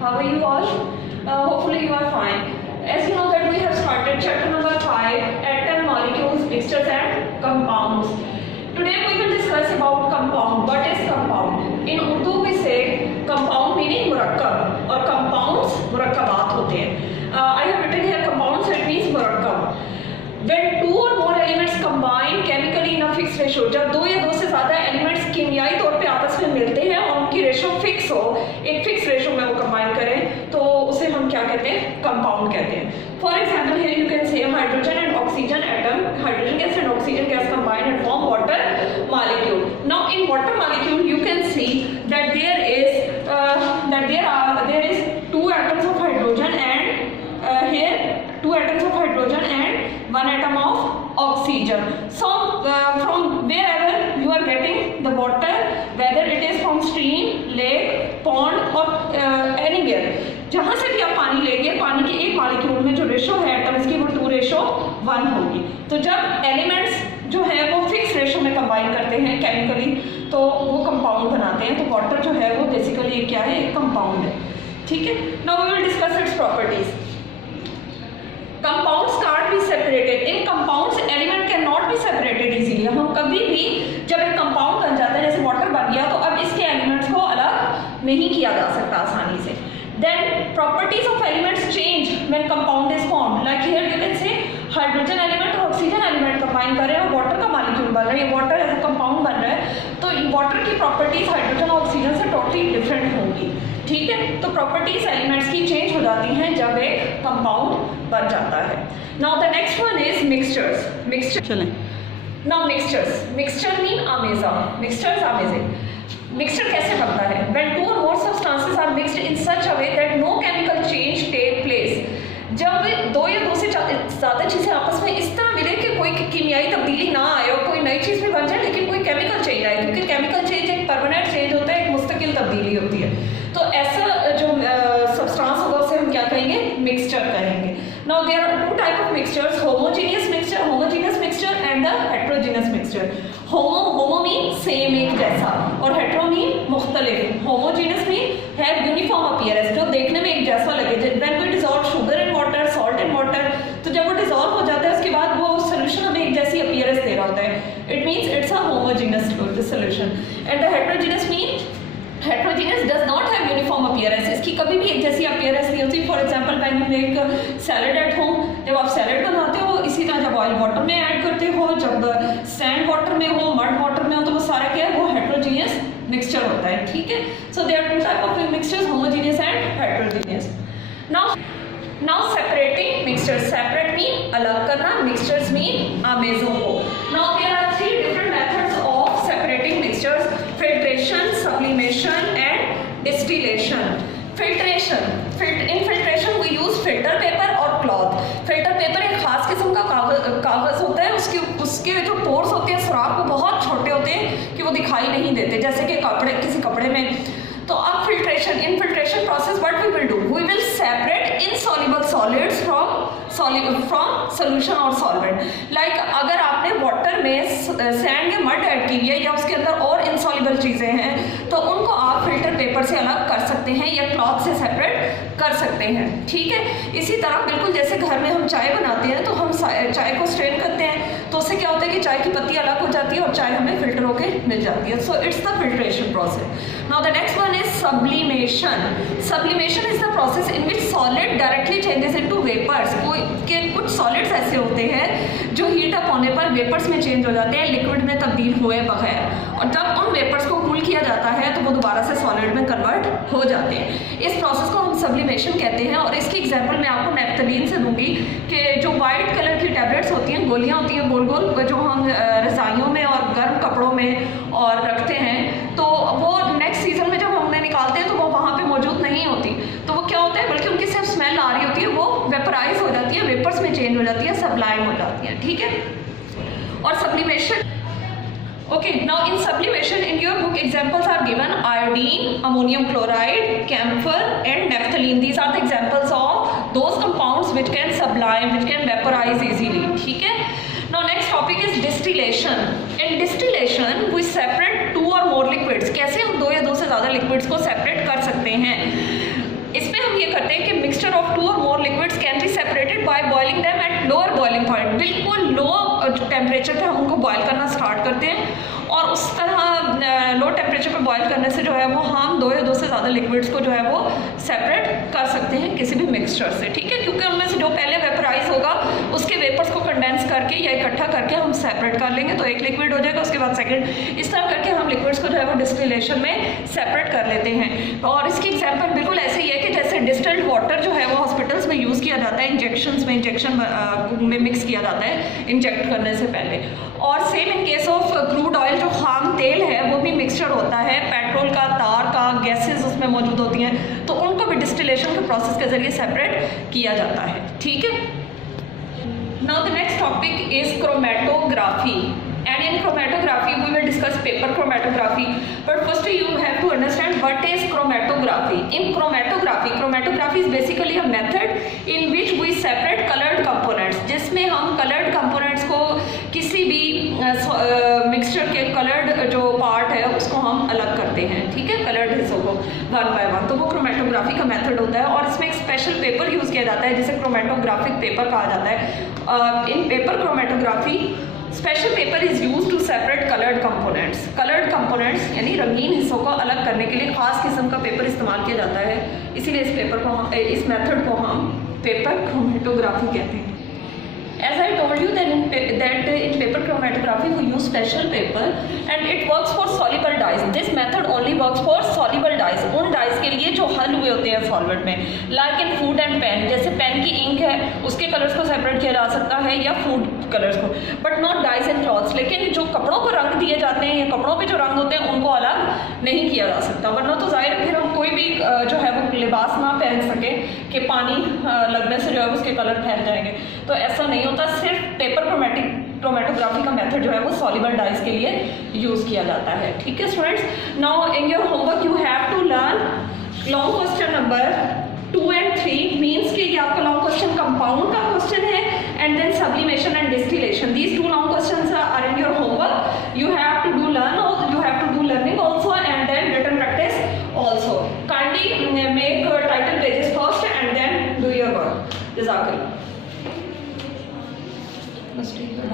How are you all? Hopefully you are fine. As you know that we have started chapter number 5, atom, molecules, mixtures and compounds. Today we will discuss about compound. What is compound? In Urdu we say compound meaning murakkab और compounds मुरक्कबात होते हैं. I have written here compounds, it means murakkab. When two or more elements combine chemically in a fixed ratio, जब दो या दो से ज़्यादा elements कीमियाई तौर पे आपस में मिलते हैं और उनकी रेशो फिक्स हो, एक फिक्स रेशो में वो कंबाइन करें, तो उसे हम क्या कहते हैं? कंपाउंड कहते हैं. For example here you can say hydrogen and oxygen atom, hydrogen gas and oxygen gas combine and form water molecule. Now in water molecule you can see that there is two atoms of hydrogen and here two atoms of hydrogen and one atom of oxygen. So from wherever you are getting the water, whether it is from stream, lake, pond or anywhere, जहाँ से भी आप पानी लेंगे, पानी के एक molecule में जो रेशो है एटम्स की वो 2:1 होगी. तो जब एलिमेंट्स जो है वो फिक्स रेशो में कंबाइन करते हैं केमिकली तो वो कंपाउंड बनाते हैं. तो वाटर जो है वो बेसिकली क्या है? एक कंपाउंड है. ठीक है. Now we will discuss its properties. Compounds can't be separated. In compounds, element cannot be separated easily. हम कभी भी जब एक कंपाउंड बन जाता है, जैसे वाटर बन गया, तो अब इसके एलिमेंट्स को अलग नहीं किया जा सकता आसानी से. Then properties of elements change when compound is formed. Like here you can say hydrogen element और ऑक्सीजन एलिमेंट कंबाइन कर रहे हैं और वाटर का मॉलिक्यूल बन रहा है, वाटर एज अ कंपाउंड बन रहा है, तो वाटर की प्रॉपर्टीज हाइड्रोजन और ऑक्सीजन से टोटली डिफरेंट होंगी. ठीक है. तो प्रॉपर्टीज एलिमेंट्स की चेंज हो जाती हैं जब एक कंपाउंड बन जाता है. Now the next one is mixtures. Now mixture mean amazing. Mixtures amazing. Mixture कैसे बनता है? When two or more substances are mixed in such a way that no chemical change take place. जब दो या दो से ज़्यादा चीज़ें आपस में इस तरह मिले कि कोई कीमियाई तब्दीली ना आए और कोई नई चीज़ भी बन जाए लेकिन कोई केमिकल चेंज आए, क्योंकि केमिकल चेंज एक परमानेंट चेंज होता है, एक मुस्तकिल तब्दीली होती है. तो ऐसा जो सब्सटेंस होगा उसे हम क्या कहेंगे? मिक्सचर कहेंगे. Now there are two type of mixtures, homogeneous mixture and the heterogeneous mixture. Homo mean same, एक जैसा, और हेट्रो मीन मुख्तलिफ. Homogeneous mean have uniform appearance, जो देखने में एक जैसा लगे. When we dissolve sugar in water, salt in water, तो जब वो डिसॉल्व हो जाता है उसके बाद वो सोल्यूशन हमें एक जैसी अपीयरेंस दे रहा होता है. It means it's a homogeneous solution. And the heterogeneous mean heterogeneous does not have uniform appearance. इसकी कभी भी एक जैसी अपीयरेंस नहीं होती. For example when you make salad at home, जब आप सैलड बनाते हो, इसी तरह जब ऑयल वाटर में ऐड करते हो, जब सैंड वाटर में हो, मड वाटर में हो, तो वो सारा क्या है? वो हेट्रोजीनियस मिक्सचर होता है. ठीक है. So there are two type of mixtures, homogeneous and heterogeneous. Now separating mixtures. Separate mean अलग करना, मिक्सचर्स मीन अमेजिंग हो. Now there are 3 different methods of separating mixtures: filtration, sublimation and distillation. In filtration we use filter paper और cloth. filter paper एक खास किस्म का कागज होता है, उसके जो पोर्स होते हैं, सुराख, वो बहुत छोटे होते हैं कि वो दिखाई नहीं देते, जैसे कि किसी कपड़े में. तो अब in filtration process what we will do? We will separate insoluble solids from solution और सॉल्वेंट. लाइक अगर आपने वाटर में सैंड या मड ऐड की है या उसके अंदर और इनसॉल्युबल चीज़ें हैं तो उनको आप फिल्टर पेपर से अलग कर सकते हैं या क्लॉथ से सेपरेट कर सकते हैं. ठीक है. इसी तरह बिल्कुल जैसे घर में हम चाय बनाते हैं तो हम चाय को स्ट्रेन करते हैं, तो उससे क्या होता है कि चाय की पत्ती अलग हो जाती है और चाय हमें फिल्टर होके मिल जाती है. So it's the filtration process. Now the next one is sublimation. Sublimation is the process in which solid directly changes into vapors. कुछ सॉलिड्स ऐसे होते हैं जो हीट अप होने पर वेपर्स में चेंज हो जाते हैं, लिक्विड में तब्दील हुए बगैर, और जब उन वेपर्स को कूल किया जाता है तो वो दोबारा से सॉलिड में कन्वर्ट हो जाते हैं. इस प्रोसेस को हम सब्लिमेशन कहते हैं. और इसकी एग्जांपल मैं आपको नैफ्थलीन से दूंगी कि जो वाइट कलर की टैबलेट्स होती हैं, गोलियाँ होती हैं गोल गोल, जो हम रजाइयों में और गर्म कपड़ों में और रखते हैं, तो वो नेक्स्ट सीजन में जब हम उन्हें निकालते हैं तो वो वहाँ पे मौजूद नहीं होती. तो वो क्या होता है, बल्कि उनकी सिर्फ स्मेल आ रही होती है, वो वेपराइज हो जाती है, वेपर्स में चेंज हो जाती है, सब्लाइम हो जाती है. ठीक है. और sublimation, okay, now in sublimation in your book examples are given: iodine, ammonium chloride, camphor and naphthalene. These are the examples of those compounds which can sublime, which can vaporize easily. ठीक है. Now next topic is distillation. In distillation we separate 2 or more liquids. कैसे हम 2 या 2 से ज़्यादा liquids को separate कर सकते हैं? इसमें ये करते हैं कि मिक्सचर ऑफ 2 और more liquids can be separated by boiling them at lower boiling point. बिल्कुल लो टेम्परेचर पे हम उनको बॉयल करना स्टार्ट करते हैं और उस तरह लो टेम्परेचर पे बॉयल करने से जो है वो हम 2 या 2 से ज़्यादा लिक्विड्स को जो है वो सेपरेट कर सकते हैं किसी भी मिक्सचर से, ठीक है, क्योंकि उनमें से जो पहले वेपराइज होगा उसके वेपर्स को कंडेंस करके या इकट्ठा करके हम सेपरेट कर लेंगे तो एक लिक्विड हो जाएगा, उसके बाद सेकंड, इस तरह करके हम लिक्विड्स को जो है वो डिस्टिलेशन में सेपरेट कर लेते हैं। और इसकी एग्जांपल बिल्कुल ऐसे ही है कि जैसे डिस्टिल्ड वाटर जो है वो हॉस्पिटल्स में यूज़ किया जाता है, इंजेक्शन में मिक्स किया जाता है इंजेक्ट करने से पहले। और same in case of crude oil, जो खाम तेल है वो भी मिक्सचर होता है, पेट्रोल का, तार का, गैसेस उसमें मौजूद होती हैं, तो उनको भी डिस्टिलेशन के प्रोसेस के जरिए सेपरेट किया जाता है, ठीक है। Now the next topic is chromatography, and in chromatography we will discuss paper chromatography, but first you have to understand what is chromatography. In chromatography is basically a method in which we separate colored components, जिसमें हम colored components को किसी भी mixture के colored जो part है उसको हम अलग करते हैं, ठीक है, colored हिस्सों को वन बाय वन, तो वो क्रोमेटोग्राफी का मेथड होता है। और इसमें एक स्पेशल पेपर यूज़ किया जाता है जिसे क्रोमेटोग्राफिक पेपर कहा जाता है। In paper chromatography special paper is use to separate coloured components यानी रंगीन हिस्सों को अलग करने के लिए खास किस्म का पेपर इस्तेमाल किया जाता है, इसीलिए इस मेथड को हम पेपर क्रोमेटोग्राफी कहते हैं। As I told you that in paper chromatography we use special paper and it works for soluble dyes. This method only works for soluble dyes, उन dyes के लिए जो हल हुए होते हैं सॉल्वेंट में, like in food and pen, जैसे पेन की इंक है उसके कलर्स को सेपरेट किया जा सकता है या फूड कलर्स को, but not dyes and clothes. लेकिन जो कपड़ों को रंग दिए जाते हैं या कपड़ों पे जो रंग होते हैं उनको अलग नहीं किया जा सकता, वरना तो जाहिर है फिर हम कोई भी जो है वो लिबास ना पहन सके कि पानी लगने से जो है उसके कलर फैल जाएंगे, तो ऐसा नहीं होता। सिर्फ पेपर क्रोमेटोग्राफी का मेथड जो है वो सॉल्युबल डाइज के लिए यूज़ किया जाता है, ठीक है students. Now in your homework you have to learn long question number 2 and 3 means कि ये आपका लॉन्ग क्वेश्चन कंपाउंड का क्वेश्चन है, and then sublimation and distillation, these 2 long